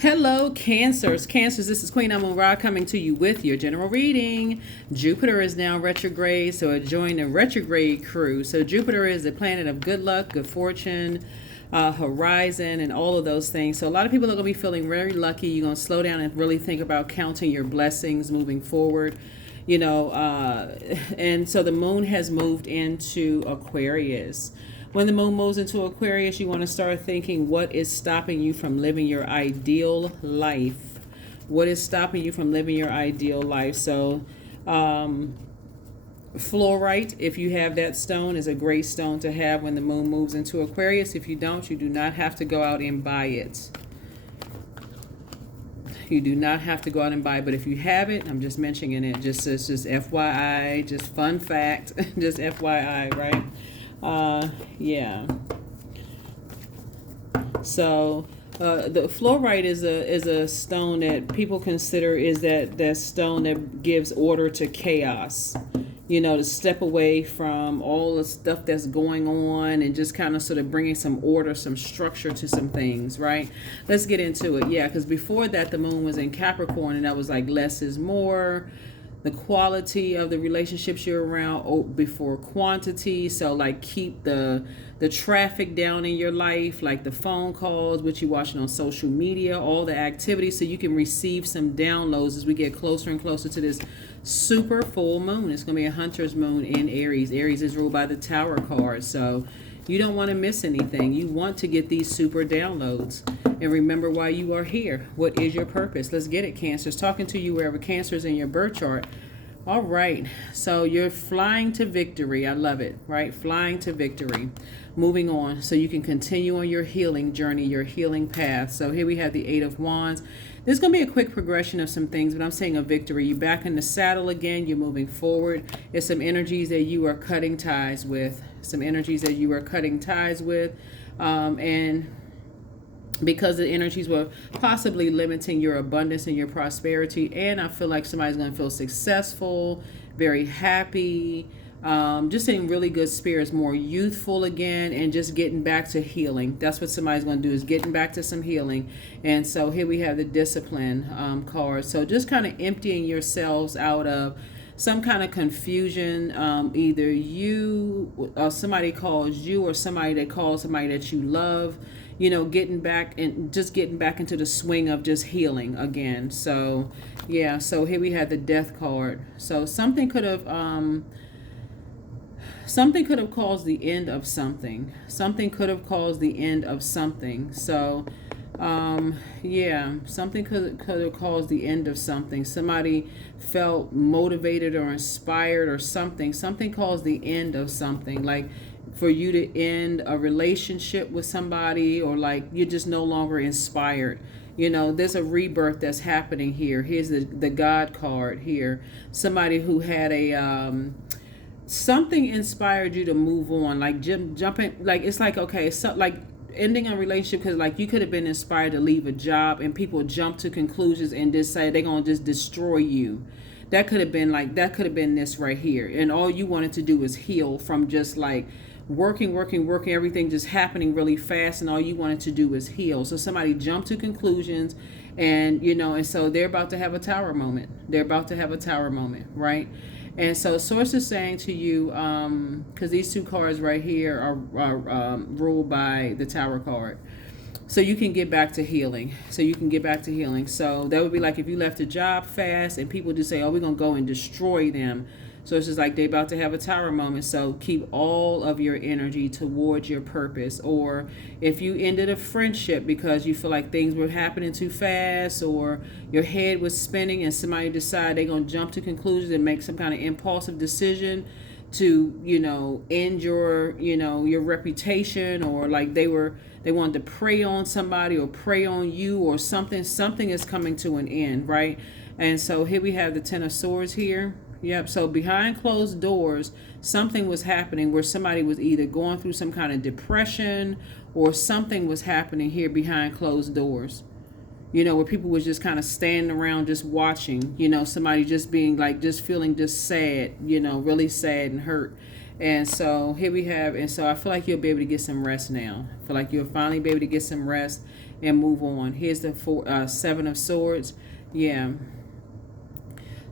Hello, Cancers. Cancers, this is Queen Amun Ra coming to you with your general reading. Jupiter is now retrograde, so join the retrograde crew. So Jupiter is the planet of good luck, good fortune, horizon, and all of those things. So a lot of people are going to be feeling very lucky. You're going to slow down and really think about counting your blessings moving forward. And so the moon has moved into Aquarius. When the moon moves into Aquarius, you want to start thinking, what is stopping you from living your ideal life? What is stopping you from living your ideal life? So, Fluorite, if you have that stone, is a great stone to have when the moon moves into Aquarius. If you don't, you do not have to go out and buy it. You do not have to go out and buy it, but if you have it, I'm just mentioning it. It's just FYI, just fun fact, just FYI, right? Yeah. So the fluorite is a stone that people consider is that stone that gives order to chaos. To step away from all the stuff that's going on and just kind of sort of bringing some order, some structure to some things, right? Let's get into it. Yeah, because before that, the moon was in Capricorn, and that was like less is more. The quality of the relationships you're around before quantity. So like keep the traffic down in your life, like the phone calls, what you're watching on social media, all the activities, so you can receive some downloads as we get closer and closer to this super full moon. It's going to be a hunter's moon in Aries. Aries is ruled by the Tower card. So you don't want to miss anything. You want to get these super downloads. And remember why you are here. What is your purpose? Let's get it, Cancers. Talking to you wherever Cancer is in your birth chart. All right. So you're flying to victory. I love it, right? Flying to victory. Moving on so you can continue on your healing journey, your healing path. So here we have the Eight of Wands. There's going to be a quick progression of some things, but I'm saying a victory. You're back in the saddle again. You're moving forward. It's some energies that you are cutting ties with. And because the energies were possibly limiting your abundance and your prosperity. And I feel like somebody's going to feel successful, very happy, just in really good spirits, more youthful again, and just getting back to healing. That's what somebody's going to do, is getting back to some healing. And so here we have the Discipline card. So just kind of emptying yourselves out of some kind of confusion, either you or somebody calls you, or somebody that calls somebody that you love, getting back into the swing of just healing again. So yeah, so here we have the Death card. So something could have caused the end of something. Something could have caused the end of something. So yeah, something could have caused the end of something. Somebody felt motivated or inspired or something. Something caused the end of something, like for you to end a relationship with somebody, or like you're just no longer inspired. There's a rebirth that's happening here. Here's the God card here. Somebody who had something inspired you to move on, like jumping, like it's like, okay, so like ending a relationship, because like you could have been inspired to leave a job and people jump to conclusions and just say they're going to just destroy you. That could have been this right here, and all you wanted to do was heal from just like working, everything just happening really fast, and all you wanted to do was heal. So somebody jumped to conclusions, and and so they're about to have a tower moment. Right? And so source is saying to you, because these two cards right here are ruled by the Tower card. So you can get back to healing. So that would be like if you left a job fast and people just say, oh, we're going to go and destroy them. So it's just like they're about to have a tower moment. So keep all of your energy towards your purpose. Or if you ended a friendship because you feel like things were happening too fast, or your head was spinning and somebody decided they're going to jump to conclusions and make some kind of impulsive decision to, end your reputation, or like they wanted to prey on somebody or prey on you or something is coming to an end, right? And so here we have the Ten of Swords here. Yep. So behind closed doors, something was happening where somebody was either going through some kind of depression, or something was happening here behind closed doors. Where people was just kind of standing around just watching, somebody just being like, just feeling just sad, really sad and hurt. And so here we have, and so I feel like you'll be able to get some rest now. I feel like you'll finally be able to get some rest and move on. Here's the Seven of Swords. Yeah.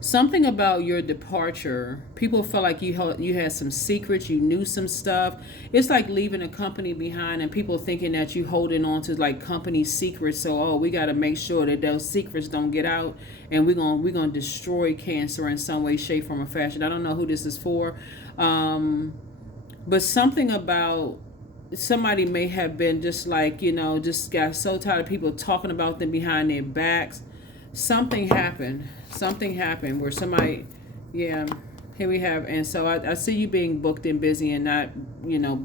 Something about your departure, people felt like you had some secrets, you knew some stuff. It's like leaving a company behind and people thinking that you holding on to like company secrets. So, oh, we got to make sure that those secrets don't get out, and we're gonna destroy cancer in some way, shape, form, or fashion. I don't know who this is for, but something about somebody may have been just like, just got so tired of people talking about them behind their backs. Something happened where somebody, yeah, here we have. And so I see you being booked and busy and not,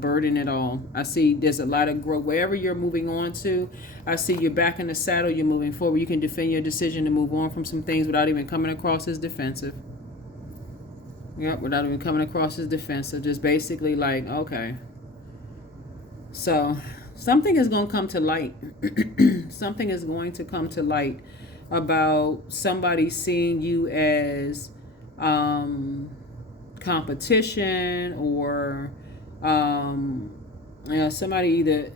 burdened at all. I see there's a lot of growth wherever you're moving on to. I see you're back in the saddle, you're moving forward. You can defend your decision to move on from some things without even coming across as defensive. Yep, without even coming across as defensive. Just basically like, okay. So something is going to come to light. Something is going to come to light about somebody seeing you as competition, or somebody either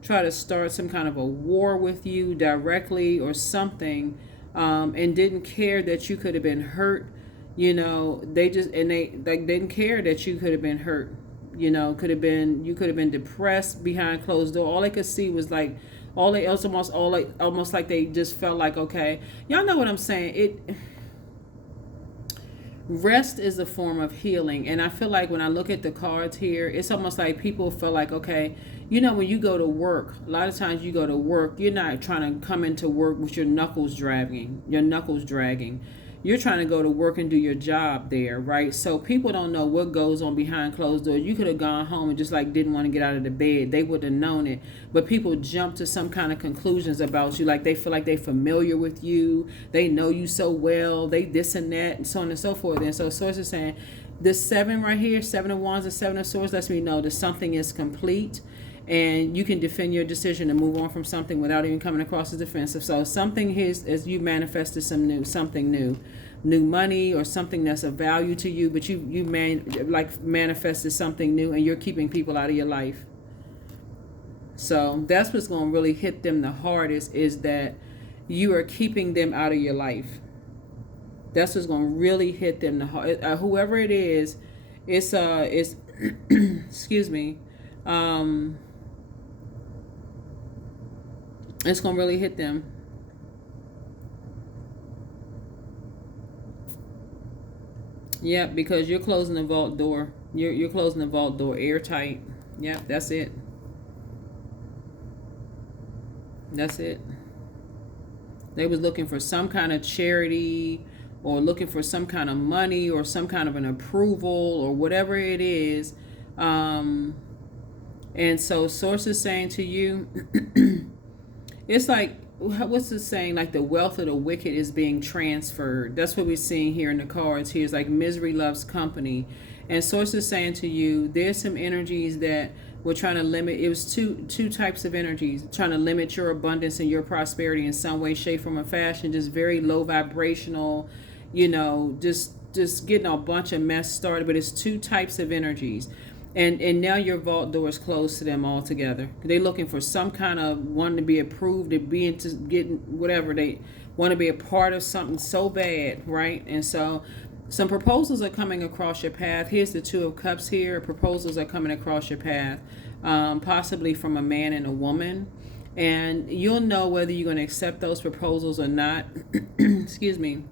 try to start some kind of a war with you directly or something, and didn't care that you could have been hurt. They didn't care that you could have been hurt. You could have been depressed behind closed door. All they could see was like almost like they just felt like, okay, y'all know what I'm saying. Rest is a form of healing, and I feel like when I look at the cards here, it's almost like people feel like, okay, when you go to work, a lot of times you go to work, you're not trying to come into work with your knuckles dragging. You're trying to go to work and do your job there, right? So people don't know what goes on behind closed doors. You could have gone home and just like didn't want to get out of the bed. They would have known it. But people jump to some kind of conclusions about you. Like they feel like they're familiar with you. They know you so well. They this and that and so on and so forth. And so Source is saying this 7 right here, 7 of Wands and 7 of Swords, lets me know that something is complete. And you can defend your decision to move on from something without even coming across as defensive. So something is as you manifested something new money or something that's of value to you, but you manifested something new, and you're keeping people out of your life. So that's what's going to really hit them the hardest, is that you are keeping them out of your life. That's what's going to really hit them the hard. Whoever it is, it's excuse me. It's going to really hit them. Yeah, because you're closing the vault door. You're closing the vault door airtight. Yep, that's it. That's it. They was looking for some kind of charity, or looking for some kind of money, or some kind of an approval, or whatever it is. And so Source is saying to you, it's like, what's the saying? Like the wealth of the wicked is being transferred. That's what we're seeing here in the cards. Here is like misery loves company. And Source is saying to you, there's some energies that we're trying to limit. It was two types of energies, trying to limit your abundance and your prosperity in some way, shape, form, or fashion. Just very low vibrational, just getting a bunch of mess started. But it's two types of energies. And now your vault door is closed to them altogether. They're looking for some kind of wanting to be approved, to be into getting whatever. They want to be a part of something so bad, right? And so some proposals are coming across your path. Here's the 2 of Cups here. Proposals are coming across your path, possibly from a man and a woman. And you'll know whether you're going to accept those proposals or not. Excuse me.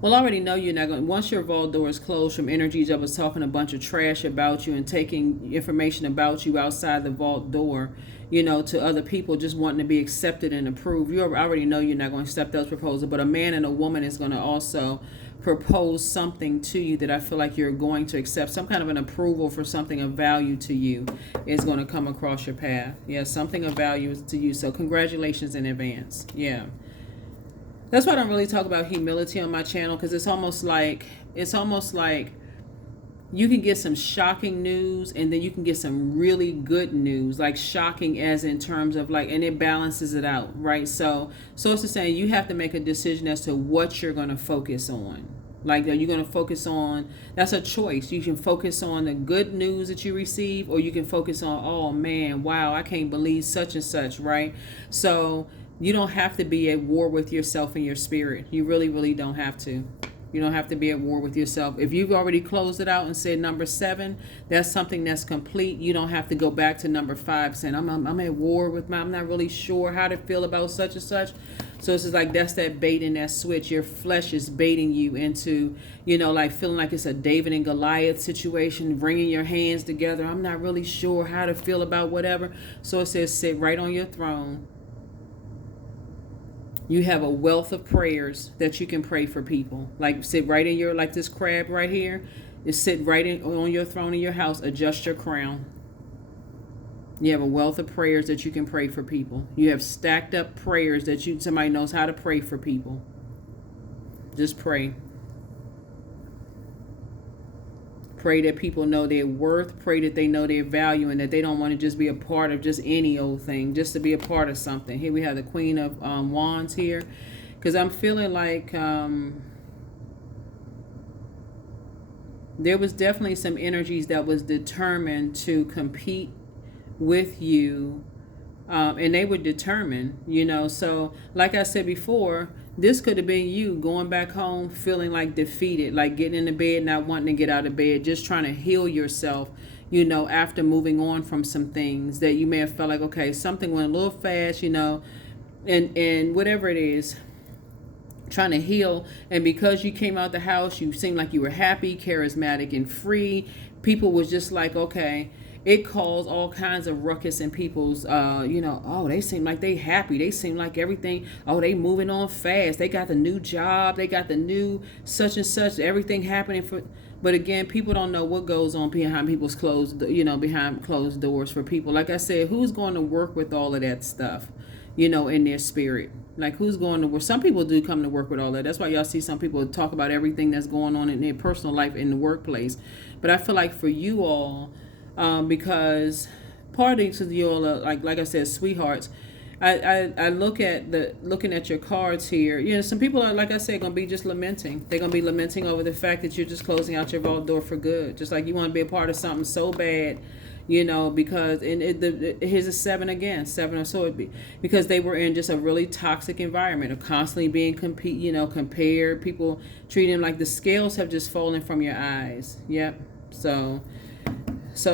Well, I already know you're not going. Once your vault door is closed from energies that was talking a bunch of trash about you and taking information about you outside the vault door, to other people, just wanting to be accepted and approved. You already know you're not going to accept those proposals. But a man and a woman is going to also propose something to you that I feel like you're going to accept. Some kind of an approval for something of value to you is going to come across your path. Yeah, something of value to you. So congratulations in advance. Yeah. That's why I don't really talk about humility on my channel, because it's almost like you can get some shocking news, and then you can get some really good news, like shocking as in terms of like, and it balances it out, right? So it's saying you have to make a decision as to what you're going to focus on. Like, are you going to focus on, that's a choice. You can focus on the good news that you receive, or you can focus on, oh man, wow, I can't believe such and such, right? So you don't have to be at war with yourself and your spirit. You really, really don't have to. You don't have to be at war with yourself. If you've already closed it out and said number 7, that's something that's complete. You don't have to go back to number 5 saying, I'm at war with I'm not really sure how to feel about such and such. So it's just like, that's that bait and that switch. Your flesh is baiting you into, like feeling like it's a David and Goliath situation, wringing your hands together. I'm not really sure how to feel about whatever. So it says, sit right on your throne. You have a wealth of prayers that you can pray for people. Like, sit right in your, like this crab right here, is sit right on your throne in your house. Adjust your crown. You have a wealth of prayers that you can pray for people. You have stacked up prayers that somebody knows how to pray for people. Just pray. Pray that people know their worth. Pray that they know their value, and that they don't want to just be a part of just any old thing, just to be a part of something. Here we have the Queen of Wands here, because I'm feeling like there was definitely some energies that was determined to compete with you, and they were determined, so like I said before, this could have been you going back home feeling like defeated, like getting in the bed, not wanting to get out of bed, just trying to heal yourself, after moving on from some things that you may have felt like, okay, something went a little fast, and whatever it is, trying to heal. And because you came out the house, you seemed like you were happy, charismatic, and free. People was just like, okay, it caused all kinds of ruckus in people's, oh, they seem like they happy. They seem like everything, oh, they moving on fast. They got the new job. They got the new such and such, everything happening for. But again, people don't know what goes on behind people's behind closed doors for people. Like I said, who's going to work with all of that stuff, in their spirit? Like, who's going to work? Some people do come to work with all that. That's why y'all see some people talk about everything that's going on in their personal life in the workplace. But I feel like for you all, because part of you all are, like I said, sweethearts. I looking at your cards here. Some people are, like I said, gonna be just lamenting. They're gonna be lamenting over the fact that you're just closing out your vault door for good. Just like you want to be a part of something so bad, because here's a 7 again, 7 of swords, because they were in just a really toxic environment of constantly being compared. People treating them like the scales have just fallen from your eyes. Yep. So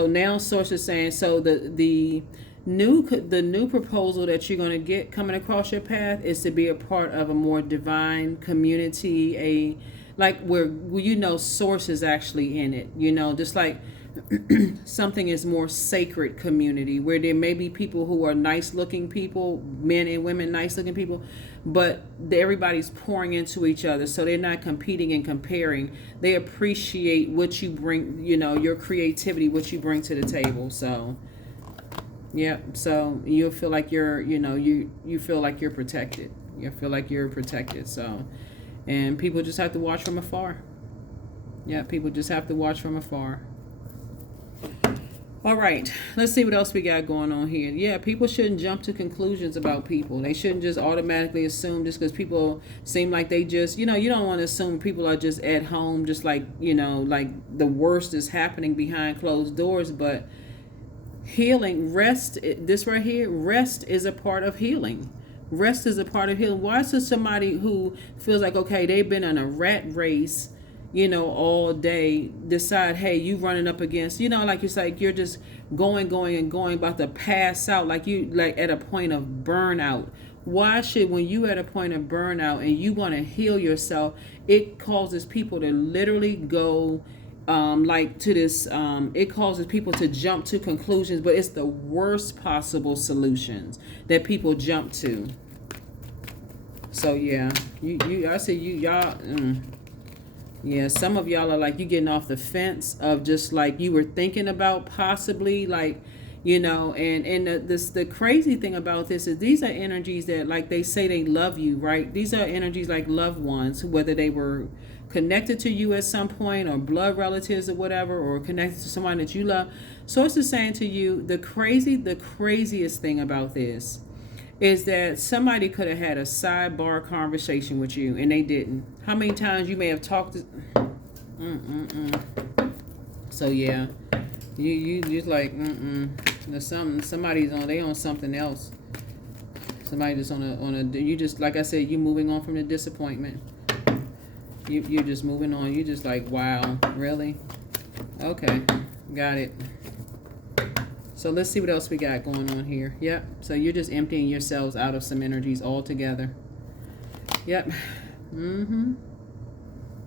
now source is saying, so the new proposal that you're going to get coming across your path is to be a part of a more divine community, where source is actually in it, just like something is more sacred community, where there may be people who are nice looking people, men and women, nice looking people, but everybody's pouring into each other, so they're not competing and comparing. They appreciate what you bring, your creativity, what you bring to the table. So yeah, so you'll feel like you're, you feel like you're protected. You feel like you're protected. So, and people just have to watch from afar. Yeah, people just have to watch from afar. All right, let's see what else we got going on here. Yeah, people shouldn't jump to conclusions about people. They shouldn't just automatically assume just because people seem like they just, you don't want to assume people are just at home, just like, like the worst is happening behind closed doors. But healing, rest, this right here, rest is a part of healing. Rest is a part of healing. Why is somebody who feels like, okay, they've been on a rat race, all day, decide, hey, you running up against, like it's like you're just going, about to pass out, like at a point of burnout. Why should, when you at a point of burnout and you want to heal yourself, it causes people to literally go it causes people to jump to conclusions, but it's the worst possible solutions that people jump to. So yeah, I say y'all. Yeah, some of y'all are like, you getting off the fence of just like you were thinking about possibly, like, and the crazy thing about this is these are energies that, like, they say they love you, right? These are energies like loved ones, whether they were connected to you at some point or blood relatives or whatever, or connected to someone that you love. Source is saying to you, the craziest thing about this is that somebody could have had a sidebar conversation with you and they didn't. How many times you may have talked to... So yeah, you just like there's something, somebody's on, they on something else. Somebody just on a you just, like I said, you moving on from the disappointment. You're just moving on. You just like, wow, really? Okay, got it. So let's see what else we got going on here. Yep. So you're just emptying yourselves out of some energies altogether. Yep.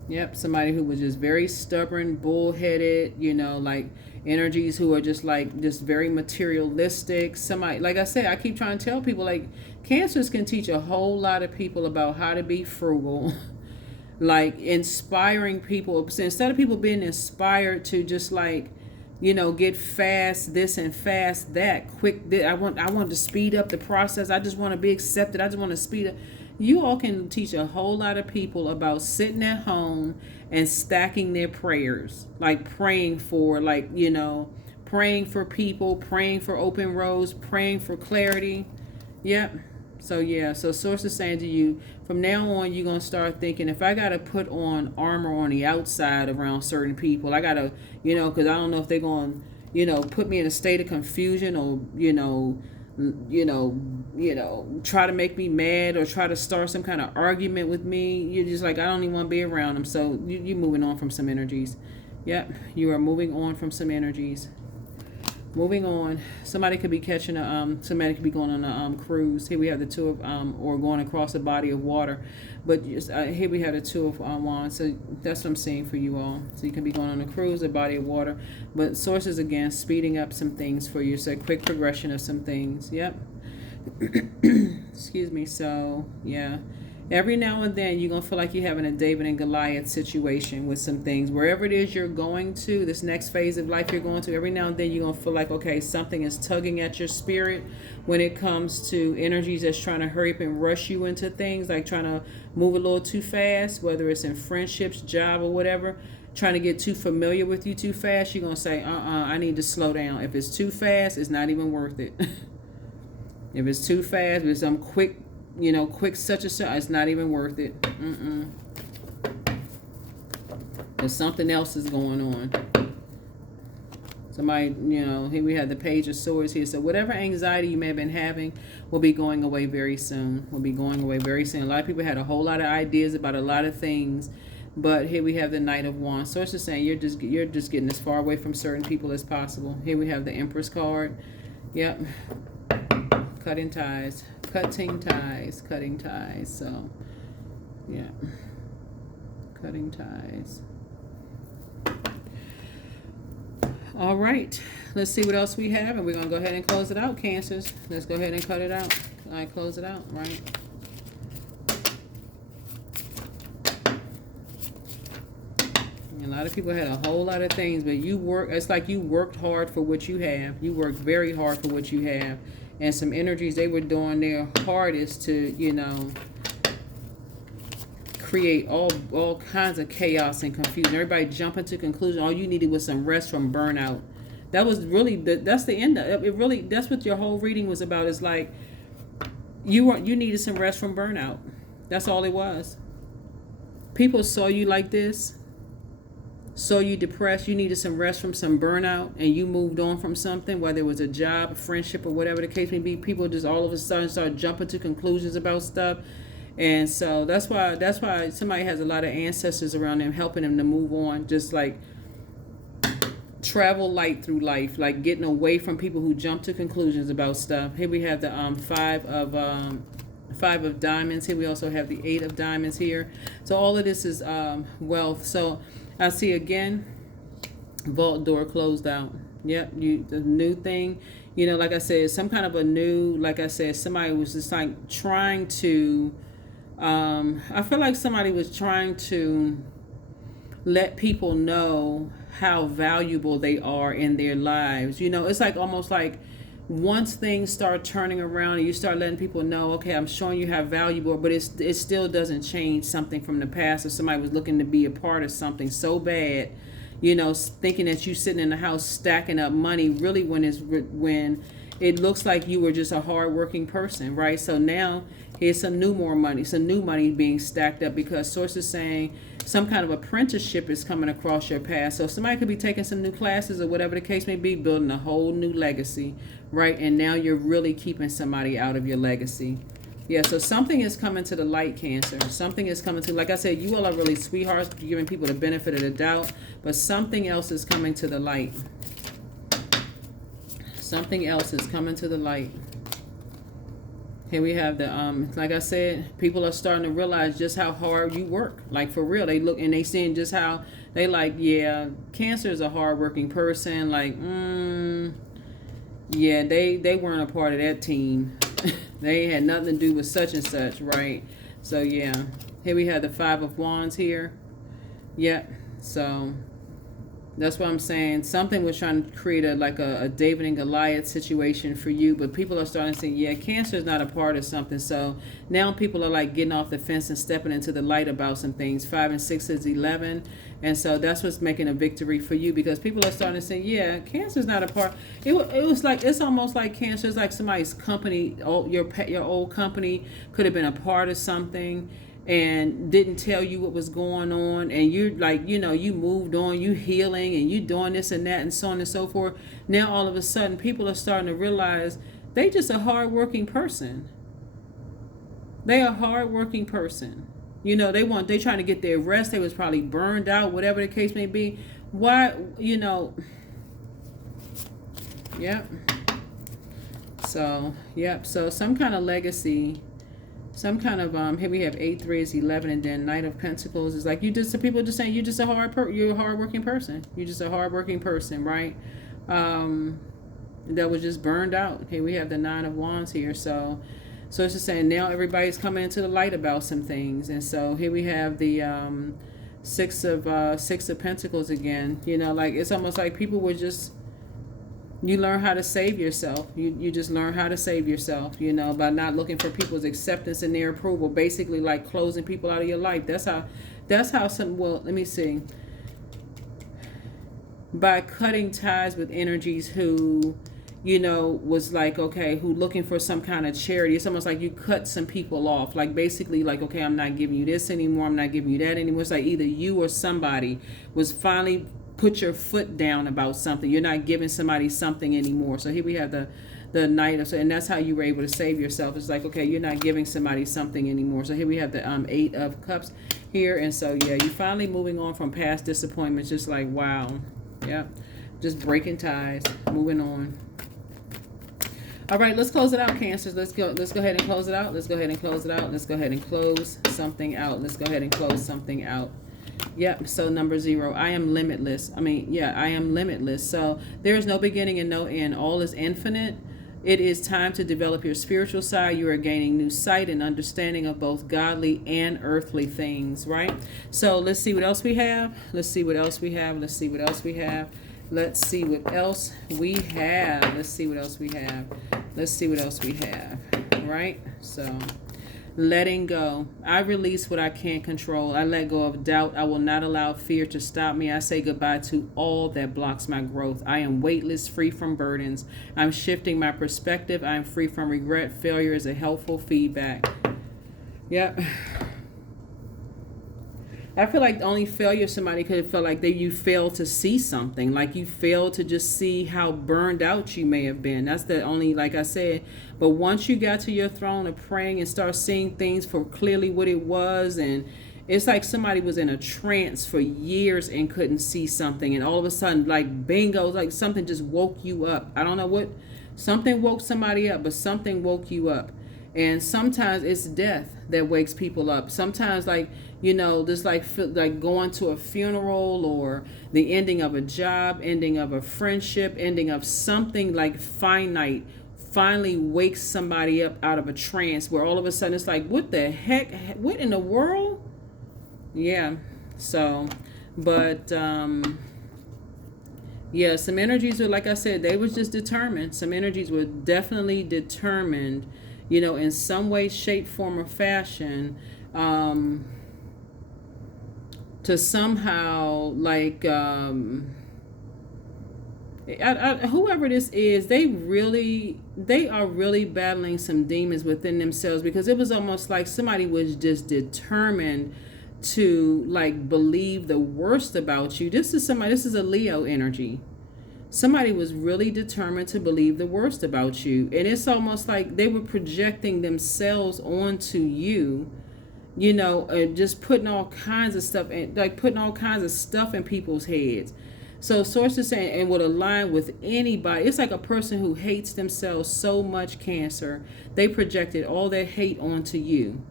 Yep. Somebody who was just very stubborn, bullheaded, you know, like energies who are just like, just very materialistic. Somebody, like I said, I keep trying to tell people, like, Cancers can teach a whole lot of people about how to be frugal. Like inspiring people. So instead of people being inspired to just like, you know, get fast this and fast that, quick. I want to speed up the process. I just want to be accepted. I just want to speed up. You all can teach a whole lot of people about sitting at home and stacking their prayers, like praying for, like, you know, praying for people, praying for open roads, praying for clarity. Yep. So yeah, so Source is saying to you, from now on, you're going to start thinking, if I got to put on armor on the outside around certain people, I got to, you know, because I don't know if they're going to, you know, put me in a state of confusion or, try to make me mad or try to start some kind of argument with me. You're just like, I don't even want to be around them. So you're moving on from some energies. Yep, you are moving on from some energies. Moving on, somebody could be catching somebody could be going on a cruise. Here we have the two of or going across a body of water, but just, here we have the two of wands. So that's what I'm seeing for you all. So you can be going on a cruise, a body of water, but sources again speeding up some things for you. So a quick progression of some things. Yep. Excuse me. So yeah. Every now and then you're going to feel like you're having a David and Goliath situation with some things. Wherever it is you're going to, this next phase of life you're going to, every now and then you're going to feel like, okay, something is tugging at your spirit when it comes to energies that's trying to hurry up and rush you into things, like trying to move a little too fast, whether it's in friendships, job, or whatever, trying to get too familiar with you too fast. You're going to say, I need to slow down. If it's too fast, it's not even worth it. If it's too fast, with some quick, quick such and such, it's not even worth it. There's something else is going on. Somebody, here we have the Page of Swords here. So whatever anxiety you may have been having will be going away very soon. Will be going away very soon. A lot of people had a whole lot of ideas about a lot of things, but here we have the Knight of Wands. So it's just saying you're just getting as far away from certain people as possible. Here we have the Empress card. Yep. Cutting ties. Cutting ties. So, yeah. Cutting ties. All right. Let's see what else we have. And we're going to go ahead and close it out, Cancers. Let's go ahead and cut it out. All right, close it out, right? A lot of people had a whole lot of things, but it's like you worked hard for what you have. You worked very hard for what you have. And some energies, they were doing their hardest to, create all kinds of chaos and confusion. Everybody jumping to conclusion. All you needed was some rest from burnout. That was really, that's the end of it. Really, that's what your whole reading was about. Is like, you needed some rest from burnout. That's all it was. People saw you like this. So you depressed, you needed some rest from some burnout, and you moved on from something, whether it was a job, a friendship, or whatever the case may be. People just all of a sudden start jumping to conclusions about stuff. And so that's why somebody has a lot of ancestors around them helping them to move on, just like travel light through life, like getting away from people who jump to conclusions about stuff. Here we have the five of diamonds. Here we also have the 8 of diamonds here. So all of this is wealth. So I see again, vault door closed out. Yep, the new thing, like I said, some kind of a new, like I said, somebody was just like trying to, I feel like somebody was trying to let people know how valuable they are in their lives. It's like almost like once things start turning around and you start letting people know, okay, I'm showing you how valuable, but it still doesn't change something from the past. If somebody was looking to be a part of something so thinking that you sitting in the house stacking up money, really when it looks like you were just a hardworking person, right? So now here's some new money being stacked up, because source is saying some kind of apprenticeship is coming across your path. So somebody could be taking some new classes or whatever the case may be, building a whole new legacy, right? And now you're really keeping somebody out of your legacy. Yeah, so something is coming to the light, Cancer. Something is coming to, like I said, you all are really sweethearts, giving people the benefit of the doubt, but something else is coming to the light. Something else is coming to the light. Here we have the, like I said, people are starting to realize just how hard you work. Like, for real, they look and they seeing just how they like, yeah, Cancer is a hardworking person. Like, yeah, they weren't a part of that team. They had nothing to do with such and such, right? So yeah, here we have the Five of Wands here. Yep. So that's what I'm saying. Something was trying to create a David and Goliath situation for you, but people are starting to say, yeah, Cancer is not a part of something. So now people are like getting off the fence and stepping into the light about some things. 5 and 6 is 11. And so that's what's making a victory for you, because people are starting to say, yeah, Cancer is not a part. It was like, it's almost like Cancer is like somebody's company, your old company could have been a part of something and didn't tell you what was going on, and you're like, you moved on, you healing, and you doing this and that and so on and so forth. Now all of a sudden people are starting to realize they just a hardworking person. They are a hardworking person. They trying to get their rest. They was probably burned out, whatever the case may be. Why, yep. So, yep. So some kind of legacy, some kind of, here we have 8, 3 is 11, and then Knight of Pentacles is like, people just saying you're just you're a hardworking person. You're just a hardworking person, right? That was just burned out. Here we have the 9 of Wands here. So it's just saying now everybody's coming into the light about some things. And so here we have the six of Pentacles again. Like, it's almost like people were just, you learn how to save yourself. You just learn how to save yourself, by not looking for people's acceptance and their approval. Basically, like closing people out of your life. That's how some, well, let me see. By cutting ties with energies who, was like, okay, who looking for some kind of charity. It's almost like you cut some people off. Like, basically, like, okay, I'm not giving you this anymore. I'm not giving you that anymore. It's like either you or somebody was finally put your foot down about something. You're not giving somebody something anymore. So here we have the Knight of, and that's how you were able to save yourself. It's like, okay, you're not giving somebody something anymore. So here we have the 8 of Cups here. And so, yeah, you're finally moving on from past disappointments. Just like, wow. Yeah. Just breaking ties, moving on. All right, let's close it out, Cancers. Let's go ahead and close it out. Let's go ahead and close it out. Let's go ahead and close something out. Let's go ahead and close something out. Yep, so number 0, I am limitless. I am limitless. So there is no beginning and no end. All is infinite. It is time to develop your spiritual side. You are gaining new sight and understanding of both godly and earthly things, right? So let's see what else we have. Let's see what else we have. Let's see what else we have. Let's see what else we have. Let's see what else we have. Let's see what else we have, right? So letting go. I release what I can't control. I let go of doubt. I will not allow fear to stop me. I say goodbye to all that blocks my growth. I am weightless, free from burdens. I'm shifting my perspective. I am free from regret. Failure is a helpful feedback. Yep. I feel like the only failure somebody could have felt like you failed to see something, like you failed to just see how burned out you may have been. That's the only, like I said, but once you got to your throne of praying and start seeing things for clearly what it was, and it's like somebody was in a trance for years and couldn't see something, and all of a sudden, like bingo, like something just woke you up. I don't know what, something woke somebody up, but something woke you up. And sometimes it's death that wakes people up. Sometimes, like, just like going to a funeral, or the ending of a job, ending of a friendship, ending of something like finite, finally wakes somebody up out of a trance where all of a sudden it's like, what the heck? What in the world? Yeah. So, but, yeah, some energies were, like I said, they was just determined. Some energies were definitely determined, in some way, shape, form, or fashion, to somehow, like, Whoever this is, they are really battling some demons within themselves, because it was almost like somebody was just determined to like believe the worst about you. This is a Leo energy. Somebody was really determined to believe the worst about you, and it's almost like they were projecting themselves onto you, just putting all kinds of stuff in people's heads. So sources saying, and would align with anybody. It's like a person who hates themselves so much, Cancer, they projected all their hate onto you,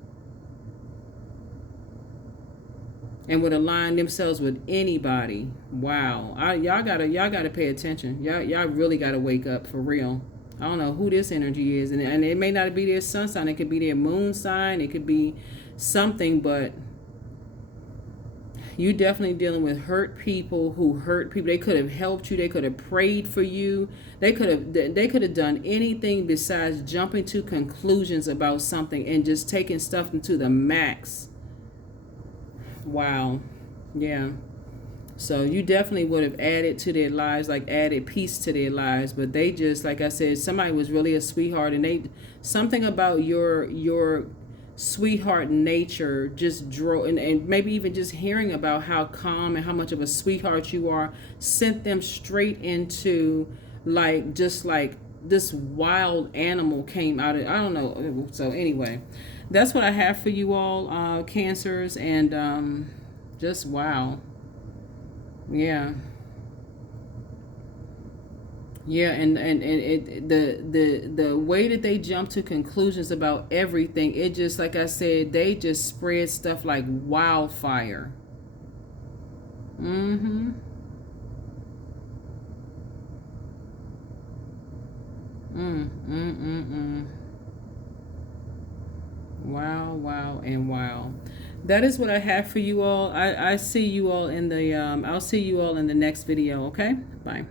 and would align themselves with anybody. Wow. Y'all gotta pay attention. Y'all really gotta wake up for real. I don't know who this energy is, and it may not be their sun sign. It could be their moon sign. It could be something, but you definitely dealing with hurt people who hurt people. They could have helped you. They could have prayed for you. They could have done anything besides jumping to conclusions about something and just taking stuff into the max. Wow. Yeah. So you definitely would have added to their lives, like added peace to their lives. But they just, like I said, somebody was really a sweetheart, and something about your sweetheart nature just drove, and maybe even just hearing about how calm and how much of a sweetheart you are sent them straight into just like this wild animal came out of, I don't know. So anyway, that's what I have for you all, Cancers, and just wow. Yeah. Yeah, and the way that they jump to conclusions about everything, it just, like I said, they just spread stuff like wildfire. Mm-hmm. Wow, wow, and wow. That is what I have for you all. I see you all in the I'll see you all in the next video, okay? Bye.